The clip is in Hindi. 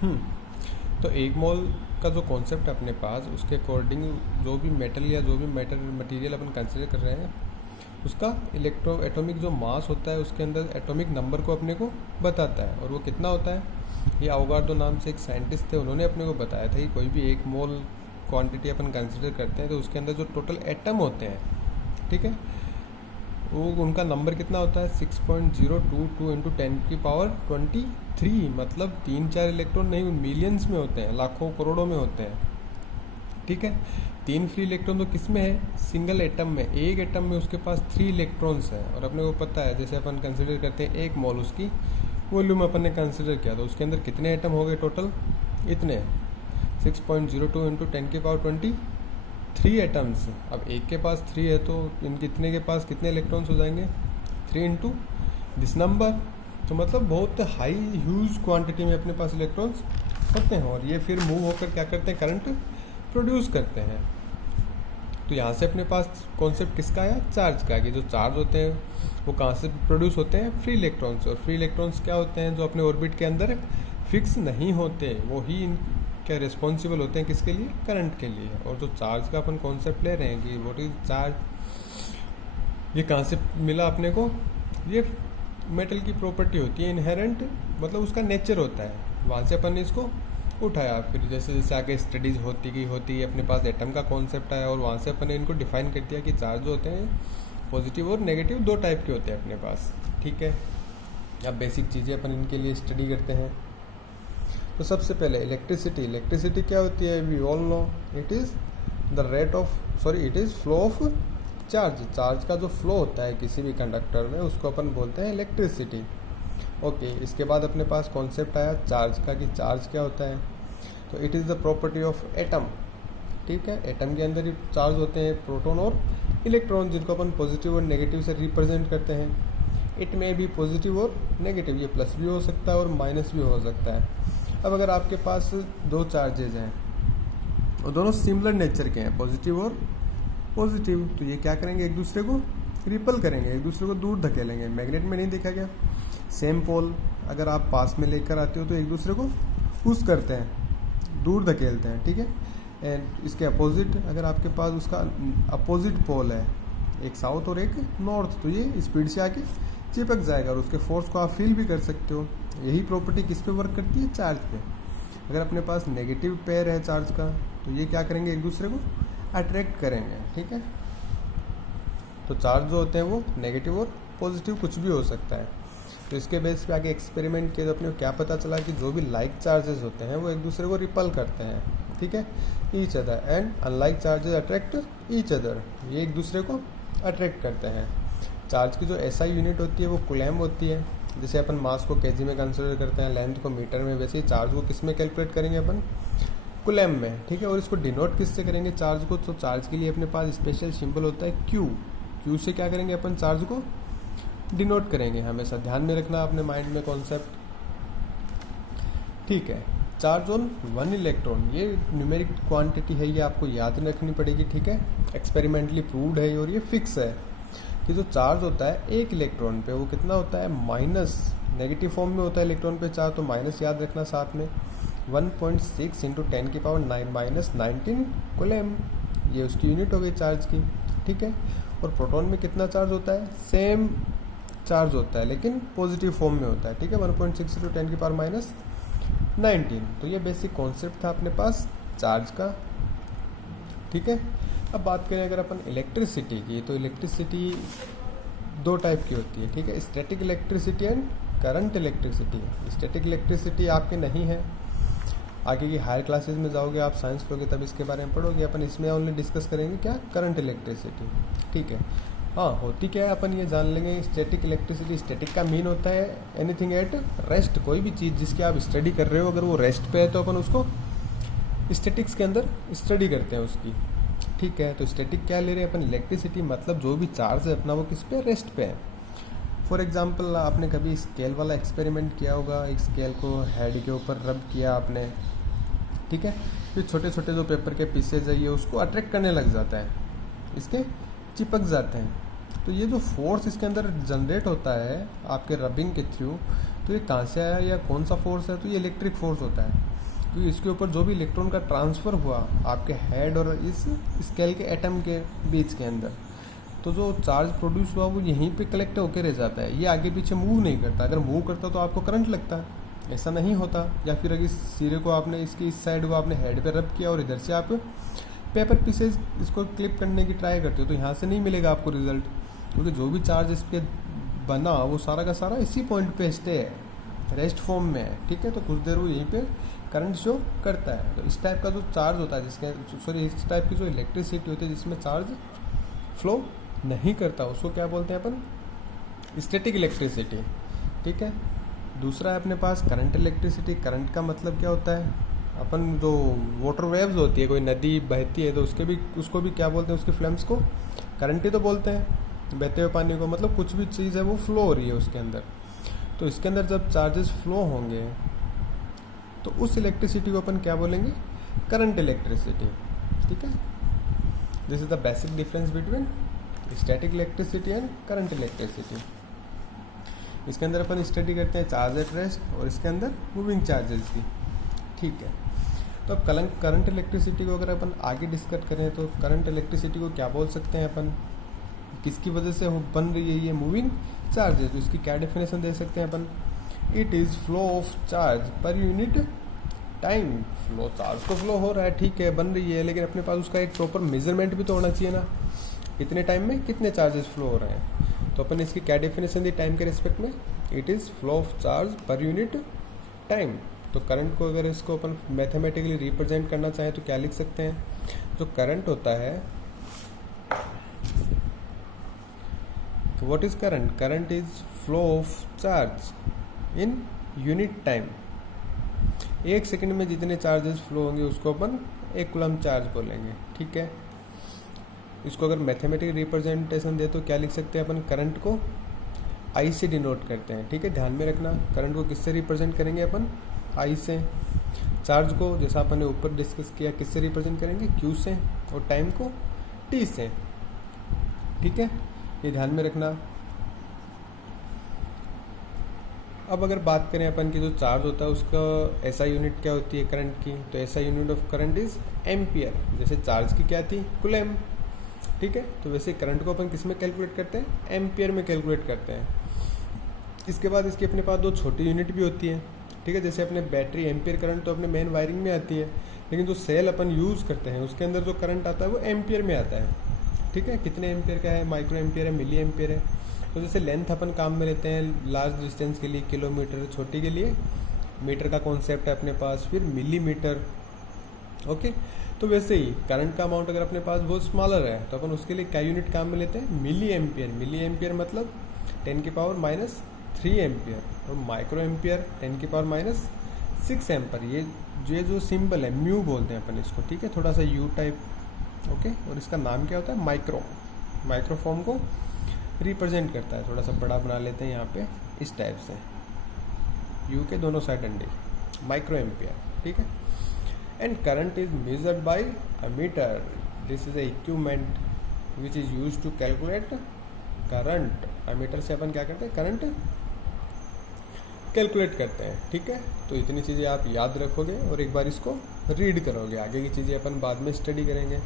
तो एक मोल का जो कॉन्सेप्ट है अपने पास, उसके अकॉर्डिंग जो भी मेटल या जो भी मटेरियल अपन कंसिडर कर रहे हैं, उसका एटॉमिक जो मास होता है उसके अंदर एटॉमिक नंबर को अपने को बताता है। और वो कितना होता है, ये अवोगाड्रो नाम से एक साइंटिस्ट थे, उन्होंने अपने को बताया था कि कोई भी एक मोल क्वांटिटी अपन कंसिडर करते हैं तो उसके अंदर जो टोटल एटम होते हैं, ठीक है, वो उनका नंबर कितना होता है 6.022 इंटू 10⁻23। मतलब 3-4 इलेक्ट्रॉन नहीं, मिलियंस में होते हैं, लाखों करोड़ों में होते हैं, ठीक है। 3 फ्री इलेक्ट्रॉन तो किस में है, सिंगल एटम में। एक एटम में उसके पास 3 इलेक्ट्रॉन्स है। और अपने को पता है जैसे अपन कंसिडर करते हैं एक मोल, उसकी वॉल्यूम अपन ने कंसिडर किया तो उसके अंदर कितने एटम हो गए टोटल, इतने 6.02 इंटू 10⁻23 एटम्स। अब एक के पास 3 है तो इन कितने के पास कितने इलेक्ट्रॉन्स हो जाएंगे, 3 इंटू दिस नंबर। तो मतलब बहुत हाई ह्यूज क्वांटिटी में अपने पास इलेक्ट्रॉन्स होते हैं और ये फिर मूव होकर क्या करते हैं, करंट प्रोड्यूस करते हैं। तो यहाँ से अपने पास कॉन्सेप्ट किसका आया, चार्ज का, कि जो चार्ज होते हैं वो कहाँ से प्रोड्यूस होते हैं, फ्री इलेक्ट्रॉन्स। और फ्री इलेक्ट्रॉन्स क्या होते हैं, जो अपने ऑर्बिट के अंदर फिक्स नहीं होते, वो ही क्या रिस्पॉन्सिबल होते हैं किसके लिए, करंट के लिए। और जो चार्ज का अपन कॉन्सेप्ट ले रहे हैं कि व्हाट इज चार्ज, ये कहाँ से मिला अपने को, ये मेटल की प्रॉपर्टी होती है इनहेरेंट, मतलब उसका नेचर होता है, वहाँ से अपन ने इसको उठाया। फिर जैसे जैसे आगे स्टडीज होती गई अपने पास एटम का कॉन्सेप्ट आया और वहाँ से अपन ने इनको डिफाइन कर दिया कि चार्ज जो होते हैं पॉजिटिव और नेगेटिव 2 टाइप के होते हैं अपने पास, ठीक है। अब बेसिक चीज़ें अपन इनके लिए स्टडी करते हैं। तो सबसे पहले इलेक्ट्रिसिटी क्या होती है, we all know it is it is flow of charge का जो फ्लो होता है किसी भी कंडक्टर में, उसको अपन बोलते हैं इलेक्ट्रिसिटी। ओके, इसके बाद अपने पास कॉन्सेप्ट आया चार्ज का, कि चार्ज क्या होता है। तो it is the property of atom, ठीक है। एटम के अंदर ही चार्ज होते हैं प्रोटॉन और इलेक्ट्रॉन, जिनको अपन पॉजिटिव और नेगेटिव से रिप्रेजेंट करते हैं। इट में भी पॉजिटिव और नेगेटिव, ये प्लस भी हो सकता है और माइनस भी हो सकता है। अब अगर आपके पास 2 चार्जेज हैं और दोनों सिमिलर नेचर के हैं, पॉजिटिव और पॉजिटिव, तो ये क्या करेंगे, एक दूसरे को रिपल करेंगे, एक दूसरे को दूर धकेलेंगे। मैग्नेट में नहीं देखा गया, सेम पोल अगर आप पास में लेकर आते हो तो एक दूसरे को पुश करते हैं, दूर धकेलते हैं, ठीक है। एंड इसके अपोजिट, अगर आपके पास उसका अपोजिट पोल है, एक साउथ और एक नॉर्थ, तो ये स्पीड से आके चिपक जाएगा और उसके फोर्स को आप फील भी कर सकते हो। यही प्रॉपर्टी किस पे वर्क करती है, चार्ज पे। अगर अपने पास नेगेटिव पेयर है चार्ज का तो ये क्या करेंगे, एक दूसरे को अट्रैक्ट करेंगे, ठीक है। तो चार्ज जो होते हैं वो नेगेटिव और पॉजिटिव कुछ भी हो सकता है। तो इसके बेस पे आगे एक्सपेरिमेंट किए तो अपने को क्या पता चला कि जो भी लाइक चार्जेस होते हैं वो एक दूसरे को रिपल करते हैं, ठीक है, each other, and unlike charges attract each other, ये एक दूसरे को अट्रैक्ट करते हैं। चार्ज की जो एसआई यूनिट होती है वो कूलम्ब होती है। जैसे अपन मास को केजी में कंसिडर करते हैं, लेंथ को मीटर में, वैसे ही चार्ज को किस में कैलकुलेट करेंगे अपन, कूलम्ब में, ठीक है। और इसको डिनोट किससे करेंगे चार्ज को, तो चार्ज के लिए अपने पास स्पेशल सिंबल होता है क्यू से क्या करेंगे अपन, चार्ज को डिनोट करेंगे। हमेशा ध्यान में रखना अपने माइंड में कॉन्सेप्ट, ठीक है। चार्ज ऑन 1 इलेक्ट्रॉन, ये न्यूमेरिक क्वांटिटी है, ये आपको याद रखनी पड़ेगी, ठीक है। एक्सपेरिमेंटली प्रूव्ड है और ये फिक्स है कि जो चार्ज होता है 1 इलेक्ट्रॉन पे वो कितना होता है, माइनस, नेगेटिव फॉर्म में होता है इलेक्ट्रॉन पे चार्ज, तो माइनस याद रखना साथ में, 1.6 इंटू 10⁻⁹ कूलम्ब, ये उसकी यूनिट हो गई चार्ज की, ठीक है। और प्रोटॉन में कितना चार्ज होता है, सेम चार्ज होता है लेकिन पॉजिटिव फॉर्म में होता है, ठीक है, 1.6 इंटू 10⁻⁹ तो ये बेसिक कॉन्सेप्ट था अपने पास चार्ज का, ठीक है। अब बात करें अगर अपन इलेक्ट्रिसिटी की, तो इलेक्ट्रिसिटी 2 टाइप की होती है, ठीक है, static electricity and current electricity. Static electricity आपके नहीं है, आगे की हायर क्लासेस में जाओगे आप, साइंस लोगे तब इसके बारे में पढ़ोगे। अपन इसमें ओनली डिस्कस करेंगे क्या, करंट इलेक्ट्रिसिटी, ठीक है। हाँ, होती क्या है अपन ये जान लेंगे। स्टैटिक इलेक्ट्रिसिटी, स्टैटिक का मीन होता है एनीथिंग एट रेस्ट, कोई भी चीज़ जिसकी आप स्टडी कर रहे हो अगर वो रेस्ट पे है तो अपन उसको स्टैटिक्स के अंदर स्टडी करते हैं उसकी, ठीक है। तो स्टैटिक क्या ले रहे हैं अपन, इलेक्ट्रिसिटी, मतलब जो भी चार्ज है अपना वो किस पे, रेस्ट पे है। फॉर एग्जांपल आपने कभी स्केल वाला एक्सपेरिमेंट किया होगा, एक स्केल को हेड के ऊपर रब किया आपने, ठीक है, फिर छोटे छोटे जो पेपर के पीसेज है ये उसको अट्रैक्ट करने लग जाता है, इसके चिपक जाते हैं। तो ये जो फोर्स इसके अंदर जनरेट होता है आपके रबिंग के थ्रू, तो ये कहाँ से आया या कौन सा फोर्स है, तो ये इलेक्ट्रिक फोर्स होता है। क्योंकि इसके ऊपर जो भी इलेक्ट्रॉन का ट्रांसफ़र हुआ आपके हेड और इस स्केल के एटम के बीच के अंदर, तो जो चार्ज प्रोड्यूस हुआ वो यहीं पे कलेक्ट होकर रह जाता है, ये आगे पीछे मूव नहीं करता। अगर मूव करता तो आपको करंट लगता, ऐसा नहीं होता। या फिर अगर इस सिरे को आपने इसकी इस साइड को आपने हेड पे रब किया और इधर से आप पेपर पीसेज इसको क्लिप करने की ट्राई करते हो तो यहाँ से नहीं मिलेगा आपको रिजल्ट, क्योंकि जो भी चार्ज इस पर बना वो सारा का सारा इसी पॉइंट पे स्टे है, रेस्ट फॉर्म में है, ठीक है। तो कुछ देर वो यहीं पे करंट शो करता है। तो इस टाइप का जो चार्ज होता है इस टाइप की जो इलेक्ट्रिसिटी होती है जिसमें चार्ज फ्लो नहीं करता, उसको क्या बोलते हैं अपन, स्टैटिक इलेक्ट्रिसिटी, ठीक है। दूसरा है अपने पास करंट इलेक्ट्रिसिटी। करंट का मतलब क्या होता है, अपन जो वाटर वेव्स होती है, कोई नदी बहती है तो उसको भी क्या बोलते हैं, उसके फ्लम्स को करंट ही तो बोलते हैं, बहते हुए पानी को। मतलब कुछ भी चीज़ है वो फ्लो हो रही है उसके अंदर। तो इसके अंदर जब चार्जेस फ्लो होंगे तो उस इलेक्ट्रिसिटी को अपन क्या बोलेंगे, करंट इलेक्ट्रिसिटी, ठीक है। This is the basic difference between static electricity and current electricity. इसके अंदर अपन स्टडी करते हैं चार्ज एट रेस्ट और इसके अंदर मूविंग चार्जेस की, ठीक है। तो अब करंट इलेक्ट्रिसिटी को अगर अपन आगे डिस्कस करें तो करंट इलेक्ट्रिसिटी को क्या बोल सकते हैं अपन, किसकी वजह से बन रही है ये मूविंग चार्जेस। तो इसकी क्या डेफिनेशन दे सकते हैं अपन, it is flow of charge per unit time. Flow charge तो फ्लो हो रहा है, ठीक है, बन रही है, लेकिन अपने पास उसका एक प्रॉपर मेजरमेंट भी तो होना चाहिए ना, कितने टाइम में कितने चार्जेस फ्लो हो रहे हैं। तो अपन इसकी क्या डेफिनेशन दी टाइम के रिस्पेक्ट में, it is flow of charge per unit time. तो करंट को अगर इसको अपन मैथमेटिकली रिप्रेजेंट करना चाहें तो क्या लिख सकते हैं, जो करंट होता है, तो what is current, current is flow of charge in unit time. एक सेकंड में जितने चार्जेस फ्लो होंगे उसको अपन एक कूलम चार्ज बोलेंगे, ठीक है। इसको अगर मैथमेटिकल रिप्रेजेंटेशन दे तो क्या लिख सकते हैं अपन, करंट को आई से डिनोट करते हैं, ठीक है। ध्यान में रखना, करंट को किससे रिप्रेजेंट करेंगे अपन, आई से। चार्ज को जैसा अपन ने ऊपर डिस्कस किया किससे रिप्रेजेंट करेंगे, क्यू से, और टाइम को टी से, ठीक है, ये ध्यान में रखना। अब अगर बात करें अपन की जो चार्ज होता है उसका ऐसा यूनिट क्या होती है करंट की, तो ऐसा unit of current is ampere. जैसे चार्ज की क्या थी, कूलम, ठीक है। तो वैसे करंट को अपन किस में कैलकुलेट करते हैं, एम्पियर में कैलकुलेट करते हैं। इसके बाद इसकी अपने पास दो छोटी यूनिट भी होती है, ठीक है। जैसे अपने बैटरी एम्पियर करंट तो अपने मेन वायरिंग में आती है, लेकिन जो सेल अपन यूज़ करते हैं उसके अंदर जो करंट आता है वो एम्पियर में आता है, ठीक है। कितने एम्पियर का है, माइक्रो एम्पियर है, मिली एम्पियर है। तो जैसे लेंथ अपन काम में लेते हैं लार्ज डिस्टेंस के लिए किलोमीटर, छोटी के लिए मीटर का कॉन्सेप्ट है अपने पास, फिर मिलीमीटर, ओके। तो वैसे ही करंट का अमाउंट अगर अपने पास बहुत स्मॉलर है तो अपन उसके लिए क्या यूनिट काम में लेते हैं, मिली एम्पियर। मिली एम्पियर मतलब 10⁻³ एम्पियर, और माइक्रो एम्पियर 10⁻⁻6 एम्पियर। ये जो सिंबल है म्यू बोलते हैं अपन इसको, ठीक है, थोड़ा सा यू टाइप, ओके। और इसका नाम क्या होता है, माइक्रो फॉर्म को रिप्रेजेंट करता है। थोड़ा सा बड़ा बना लेते हैं यहाँ पे इस टाइप से, यू के दोनों साइड डंडे, माइक्रो एम्पियर, ठीक है। And current is measured by a meter. This is a equipment which is use to calculate current. Meter से अपन क्या करते हैं, करंट कैलकुलेट करते हैं, ठीक है। तो इतनी चीज़ें आप याद रखोगे और एक बार इसको रीड करोगे, आगे की चीज़ें अपन बाद में स्टडी करेंगे।